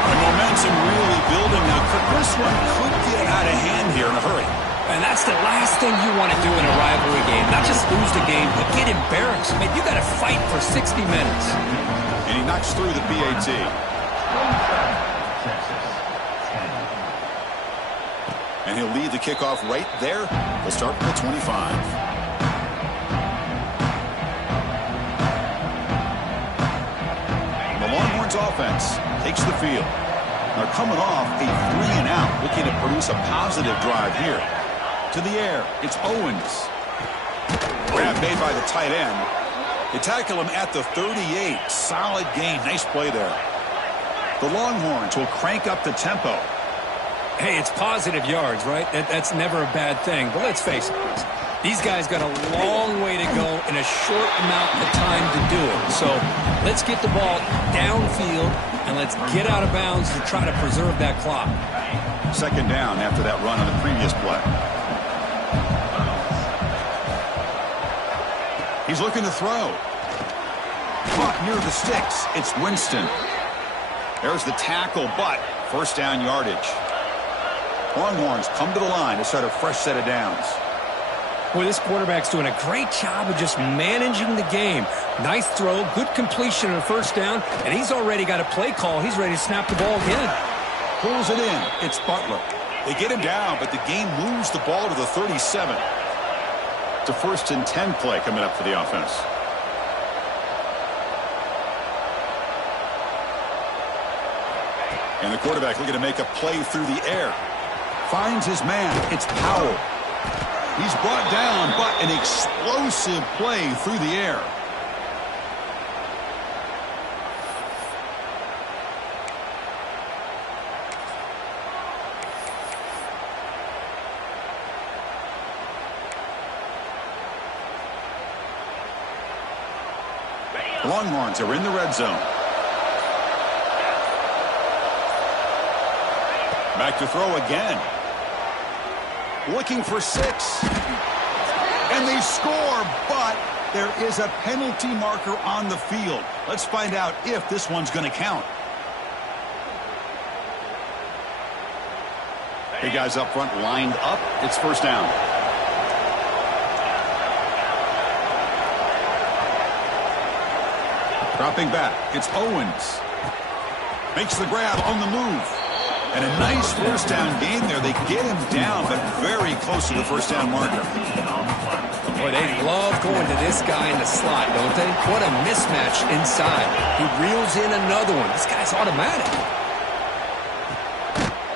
The momentum really building now. This one could get out of hand here in a hurry. And that's the last thing you want to do in a rivalry game. Not just lose the game, but get embarrassed. I mean, you got to fight for 60 minutes. And he knocks through the PAT. And he'll lead the kickoff right there. We'll start with the 25. Longhorns offense takes the field. They're coming off a 3-and-out, looking to produce a positive drive here. To the air, it's Owens. Grab made by the tight end. They tackle him at the 38. Solid gain. Nice play there. The Longhorns will crank up the tempo. Hey, it's positive yards, right? That's never a bad thing. But let's face it, these guys got a long way to go in a short amount of time to do it. So let's get the ball downfield and let's get out of bounds to try to preserve that clock. Second down after that run on the previous play. He's looking to throw. Caught near the sticks. It's Winston. There's the tackle, but first down yardage. Longhorns come to the line to start a fresh set of downs. Boy, this quarterback's doing a great job of just managing the game. Nice throw, good completion on a first down, and he's already got a play call. He's ready to snap the ball again. Pulls it in. It's Butler. They get him down, but the game moves the ball to the 37. It's a first and 10 play coming up for the offense. And the quarterback looking to make a play through the air. Finds his man. It's Powell. He's brought down, but an explosive play through the air. Longhorns are in the red zone. Back to throw again. Looking for 6. And they score, but there is a penalty marker on the field. Let's find out if this one's going to count. Hey, guys up front lined up. It's first down. Dropping back. It's Owens. Makes the grab on the move. And a nice first down gain there. They get him down, but very close to the first down marker. Boy, they love going to this guy in the slot, don't they? What a mismatch inside. He reels in another one. This guy's automatic.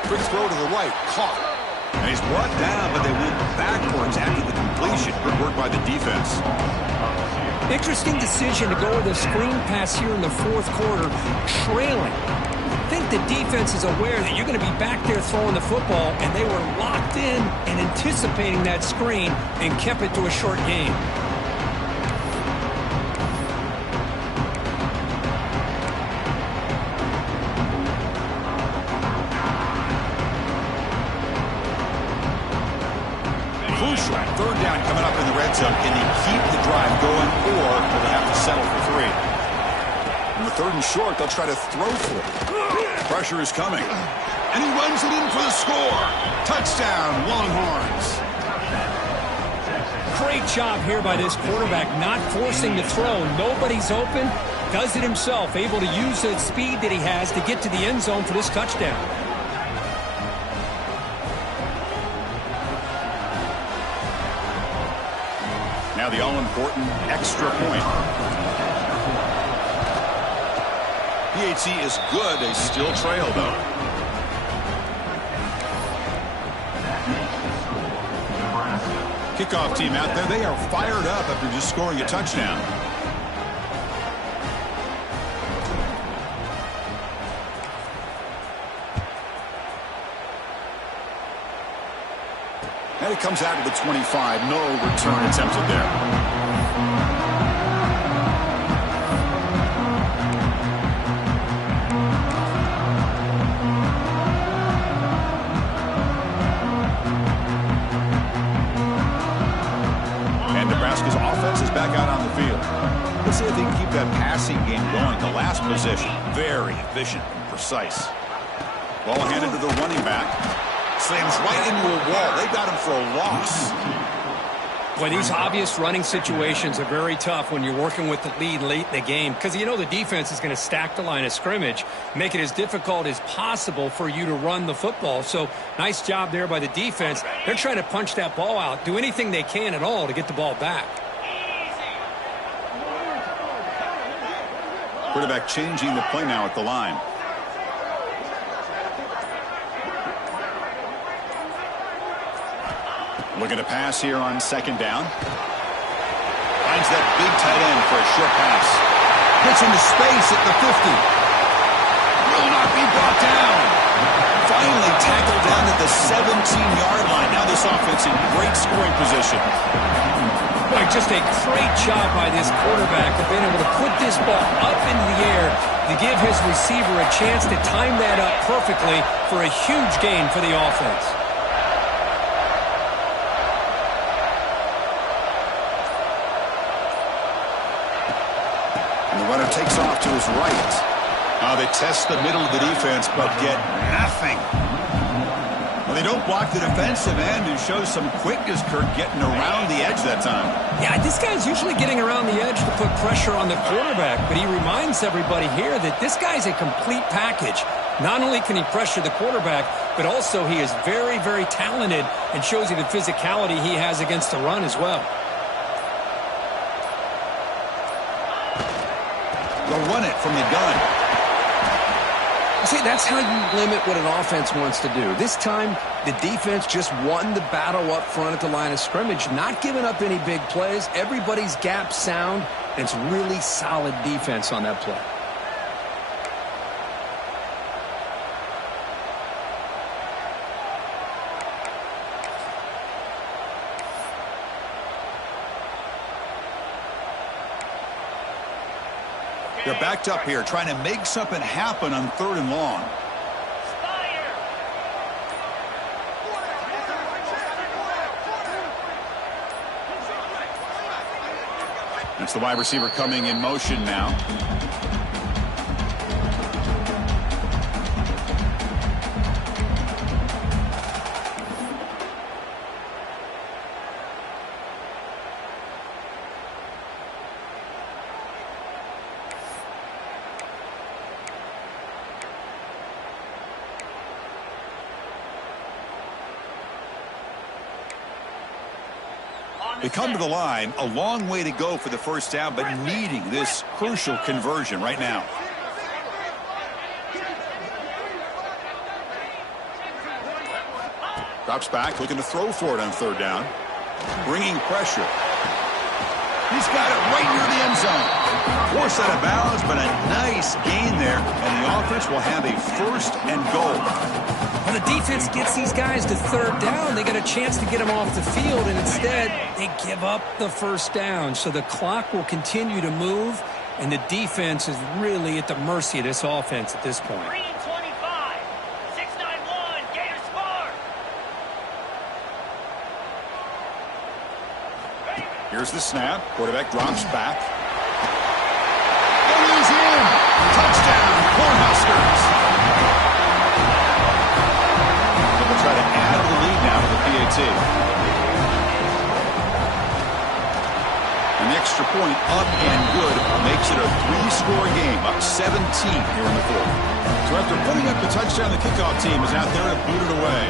Quick throw to the right. Caught. And he's brought down, but they went backwards after the completion. Good work by the defense. Interesting decision to go with a screen pass here in the fourth quarter, trailing. I think the defense is aware that you're going to be back there throwing the football, and they were locked in and anticipating that screen and kept it to a short game. Crucial. Third down coming up in the red zone. Can they keep the drive going, or will they have to settle for 3? On the third and short, they'll try to throw for it. Pressure is coming. And he runs it in for the score. Touchdown, Longhorns. Great job here by this quarterback, not forcing the throw. Nobody's open. Does it himself, able to use the speed that he has to get to the end zone for this touchdown. Now the all-important extra point. PAT is good. They still trail, though. Kickoff team out there, they are fired up after just scoring a touchdown. And it comes out to the 25. No return attempted there. Nebraska's offense is back out on the field. Let's see if they can keep that passing game going. The last possession, very efficient and precise. Ball handed to the running back. Slams right into a wall. They got him for a loss. Boy, these obvious running situations are very tough when you're working with the lead late in the game because you know the defense is going to stack the line of scrimmage, make it as difficult as possible for you to run the football. So nice job there by the defense. They're trying to punch that ball out, do anything they can at all to get the ball back. Quarterback changing the play now at the line. Looking to pass here on second down. Finds that big tight end for a short pass. Gets into space at the 50. Will not be brought down. Finally tackled down at the 17-yard line. Now this offense in great scoring position. Boy, just a great job by this quarterback of being able to put this ball up into the air to give his receiver a chance to time that up perfectly for a huge gain for the offense. The runner takes off to his right. They test the middle of the defense, but get nothing. Well, they don't block the defensive end and show some quickness, Kirk, getting around the edge that time. Yeah, this guy's usually getting around the edge to put pressure on the quarterback, but he reminds everybody here that this guy's a complete package. Not only can he pressure the quarterback, but also he is very, very talented and shows you the physicality he has against the run as well. They'll run it from the gun. See, that's how you limit what an offense wants to do. This time, the defense just won the battle up front at the line of scrimmage, not giving up any big plays. Everybody's gap sound, and it's really solid defense on that play. They're backed up here, trying to make something happen on 3rd and long. That's the wide receiver coming in motion now. They come to the line, a long way to go for the first down, but needing this crucial conversion right now. Drops back, looking to throw for it on 3rd down. Bringing pressure. He's got it right near the end zone. Forced out of bounds, but a nice gain there, and the offense will have a 1st and goal. When the defense gets these guys to 3rd down, they get a chance to get them off the field, and instead they give up the 1st down. So the clock will continue to move, and the defense is really at the mercy of this offense at this point. 3-25, 6-9-1, Gators score. Here's the snap. Quarterback drops back. And he's in. Touchdown, Cornhuskers. They'll try to add the lead now to the PAT. An extra point up and good makes it a 3-score game, up 17 here in the 4th. So after putting up the touchdown, the kickoff team is out there to boot it away.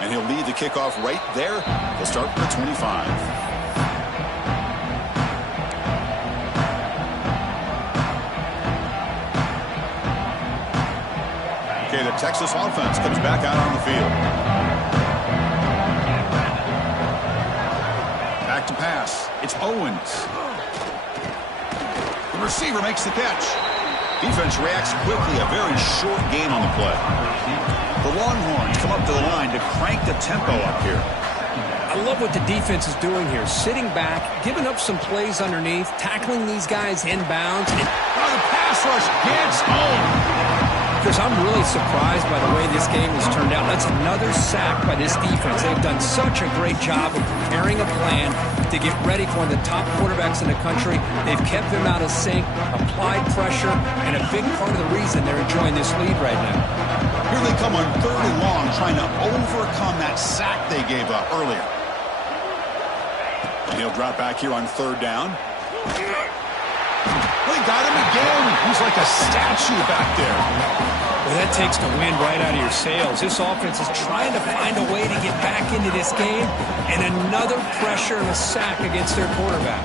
And he'll lead the kickoff right there. He'll start from the 25. Okay, the Texas offense comes back out on the field. Back to pass. It's Owens. The receiver makes the catch. Defense reacts quickly. A very short gain on the play. The Longhorns come up to the line to crank the tempo up here. I love what the defense is doing here. Sitting back, giving up some plays underneath, tackling these guys inbounds. And the pass rush gets home. Chris, I'm really surprised by the way this game has turned out. That's another sack by this defense. They've done such a great job of preparing a plan to get ready for one of the top quarterbacks in the country. They've kept him out of sync, applied pressure, and a big part of the reason they're enjoying this lead right now. Here they come on 3rd and long, trying to overcome that sack they gave up earlier. And he'll drop back here on 3rd down. They got him again. He's like a statue back there. Well, that takes the wind right out of your sails. This offense is trying to find a way to get back into this game, and another pressure and a sack against their quarterback.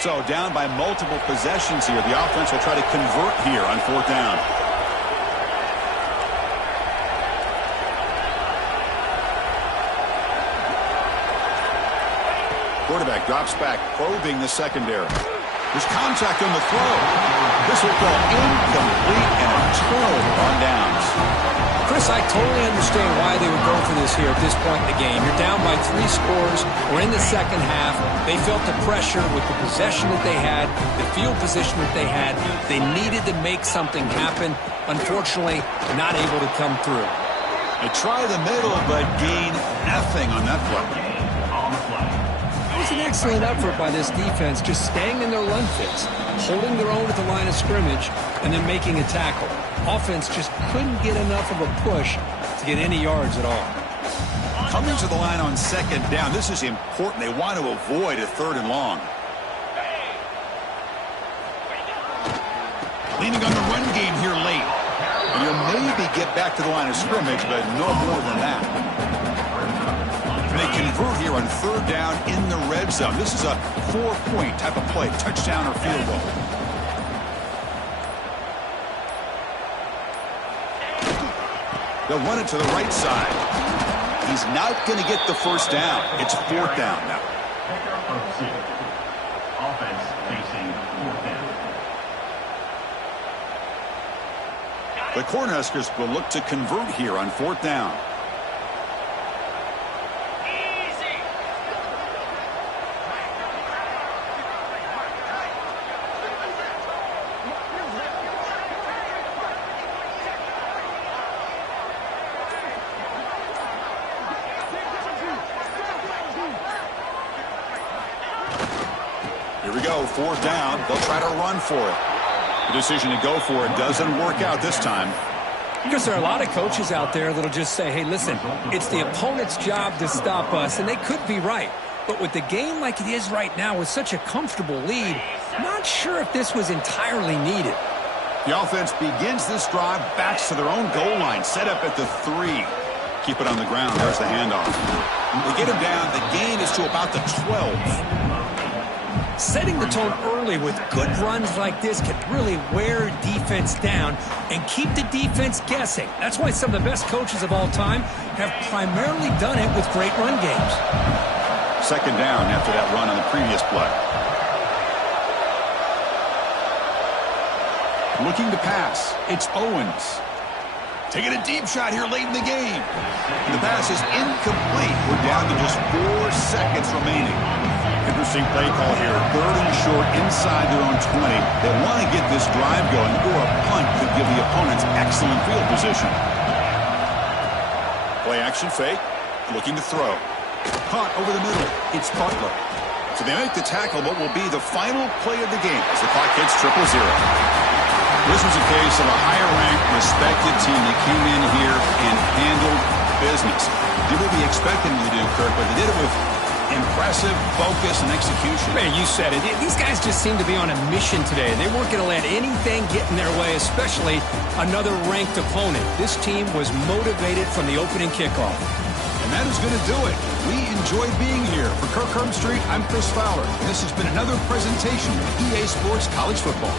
So down by multiple possessions here. The offense will try to convert here on 4th down. Quarterback drops back, probing the secondary. There's contact on the throw. This will fall incomplete and a turnover on downs. Chris, I totally understand why they would go for this here at this point in the game. You're down by 3 scores. We're in the second half. They felt the pressure with the possession that they had, the field position that they had. They needed to make something happen. Unfortunately, not able to come through. They try the middle, but gain nothing on that play. It was an excellent effort by this defense, just staying in their run fits, holding their own at the line of scrimmage, and then making a tackle. Offense just couldn't get enough of a push to get any yards at all. Coming to the line on 2nd down, this is important. They want to avoid a 3rd and long. Leaning on the run game here late. And you'll maybe get back to the line of scrimmage, but no more than that. They convert here on 3rd down in the red zone. This is a 4-point type of play, touchdown or field goal. They'll run it to the right side. He's not going to get the 1st down. It's 4th down now. Offense facing 4th down. The Cornhuskers will look to convert here on 4th down. Here we go, 4th down. They'll try to run for it. The decision to go for it doesn't work out this time. Because there are a lot of coaches out there that'll just say, hey, listen, it's the opponent's job to stop us, and they could be right. But with the game like it is right now with such a comfortable lead, not sure if this was entirely needed. The offense begins this drive, backs to their own goal line, set up at the 3. Keep it on the ground. There's the handoff. They get him down. The gain is to about the 12. Setting the tone early with good runs like this can really wear defense down and keep the defense guessing. That's why some of the best coaches of all time have primarily done it with great run games. 2nd down after that run on the previous play. Looking to pass. It's Owens. Taking a deep shot here late in the game. The pass is incomplete. We're down to just 4 seconds remaining. Interesting play call here. 3rd and short inside their own 20. They want to get this drive going, or a punt could give the opponents excellent field position. Play action fake. Looking to throw. Caught over the middle. It's Butler. So they make the tackle, but will be the final play of the game as the clock hits 0-0. This was a case of a higher-ranked, respected team that came in here and handled business. Did what we expected them to do, Kirk, but they did it with impressive focus and execution. Man, you said it. These guys just seem to be on a mission today. They weren't going to let anything get in their way, especially another ranked opponent. This team was motivated from the opening kickoff. And And that is going to do it. We enjoyed being here. For Kirk Herbstreit, I'm Chris Fowler. This has been another presentation of EA Sports College Football.